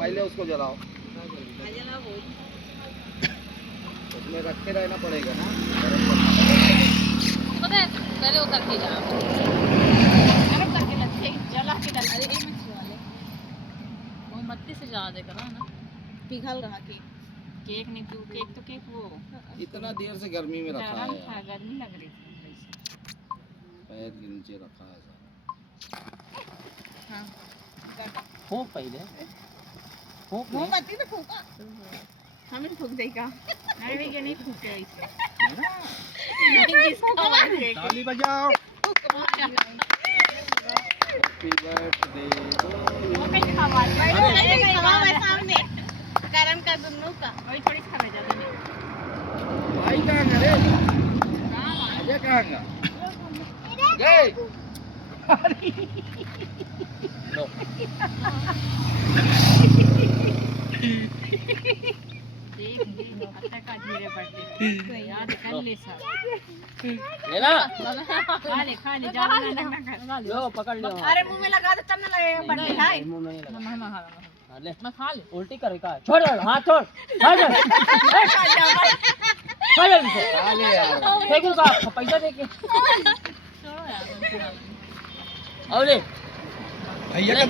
पहले उसको जलाओ, उसमें रख के रहना पड़ेगा ना। पता है पहले वो करके जा, अरे करके लगते जला के डाल। अरे ये मत वाले मोमबत्ती से जला देगा ना, पिघल रहा केक नहीं तू, केक तो केक वो इतना देर से गर्मी में रखा है यार, गर्मी लग रही थी पैर के नीचे रखा है सारा। हाँ फूंक पहले, फूंक मोमबत्ती तो फूंका, हमें फूंक देगा। अरे ये नहीं फूंके ऐसे जिसका ताली बजाओ। हैप्पी बर्थडे वो कहीं खवा है सामने कारण का दुन्नू का वही थोड़ी खा जाता नहीं। भाई कहाँ गए? अजय कहाँ गया? गए? लो। का धीरे बढ़ते याद कर ले सब लेना, खा ले ज्यादा ना लो पकड़ लो। अरे मुंह में लगा दे तब ना लगेगा बढ़ने हाय मुंह में नहीं लगा। ले मैं खा ले उल्टी कर का, छोड़ हाथ छोड़, खा जा, खा जा इसे, खा ले यार। फेंकूंगा पैसा दे के। छोड़ो यार और ले भैया का